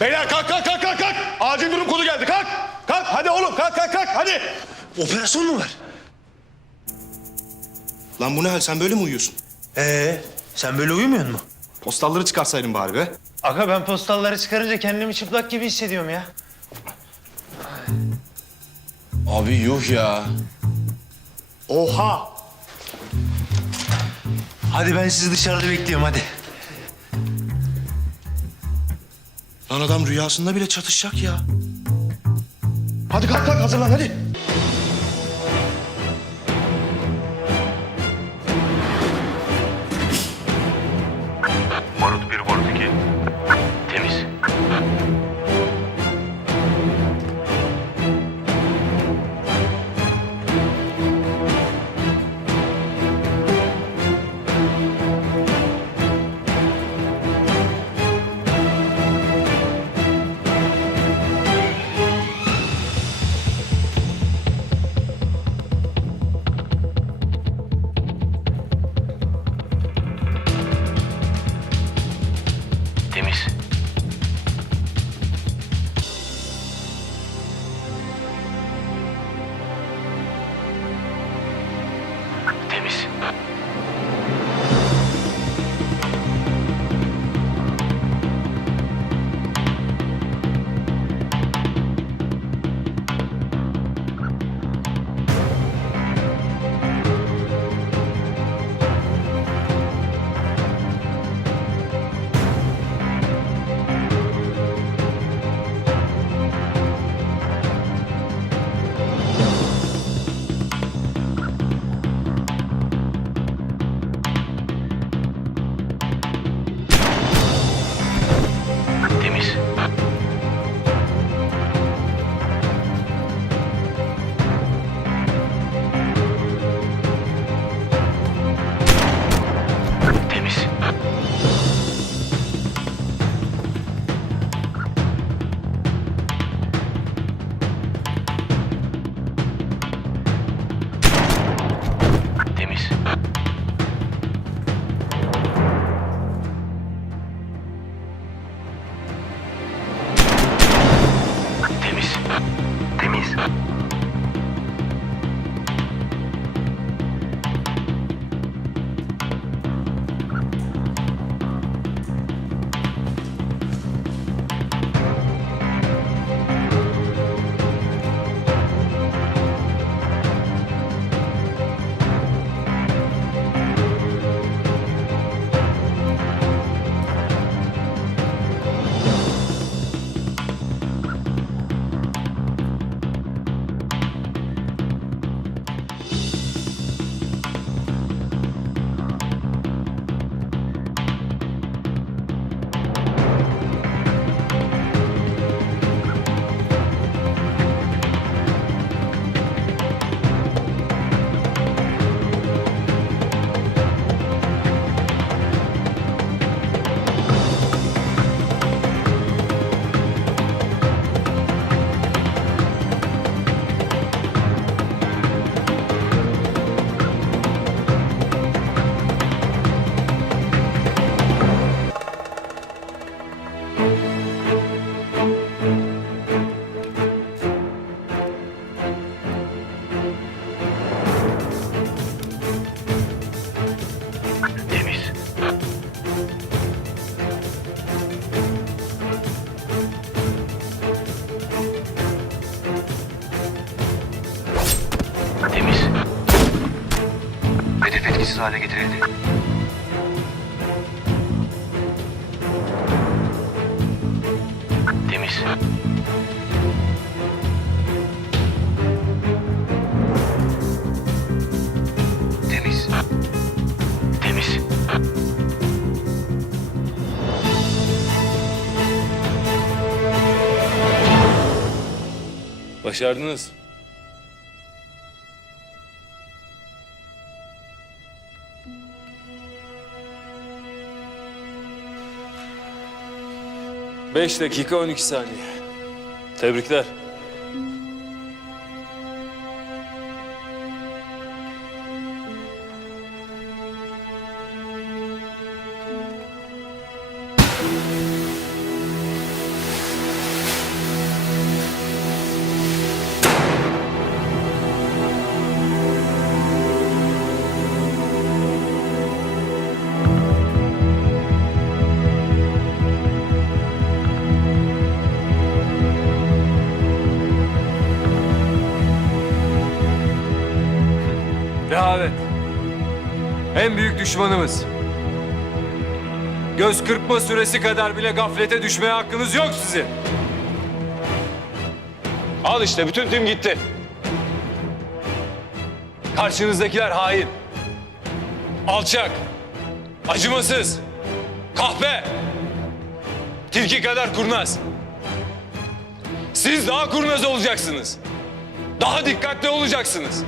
Beyler kalk kalk kalk kalk kalk. Acil durum kodu geldi kalk. Kalk hadi oğlum kalk kalk kalk hadi. Operasyon mu var? Lan bu ne hal sen böyle mi uyuyorsun? Sen böyle uyumuyor musun? Postalları çıkarsaydın bari be. Aga ben postalları çıkarınca kendimi çıplak gibi hissediyorum ya. Abi yuh ya. Oha. Hadi ben sizi dışarıda bekliyorum hadi. Lan adam rüyasında bile çatışacak ya. Hadi kalk kalk hazırlan hadi. Barut 1, barut 2. Temiz. Temiz. Temiz. Temiz. Temiz. Temiz. Temiz. Temiz. Temiz. Temiz. Hedef etkisiz hale getirildi. Temiz. Temiz. Temiz. Başardınız. Beş dakika 12 saniye. Tebrikler. rehavet. En büyük düşmanımız. Göz kırpma süresi kadar bile gaflete düşmeye hakkınız yok sizin. Al işte bütün tim gitti. Karşınızdakiler hain. Alçak. Acımasız. Kahpe. Tilki kadar kurnaz. Siz daha kurnaz olacaksınız. Daha dikkatli olacaksınız.